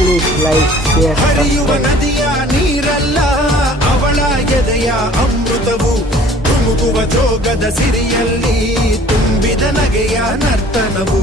please like share ಹರಿಯುವ ನದಿಯ ನೀರಲ್ಲ ಅವಳ ಎದೆಯ ಅಮೃತವು ತುಮುಕುವ ಜೋಗದ ಸಿರಿಯಲ್ಲಿ ತುಂಬಿದ ನಗೆಯ ನರ್ತನವು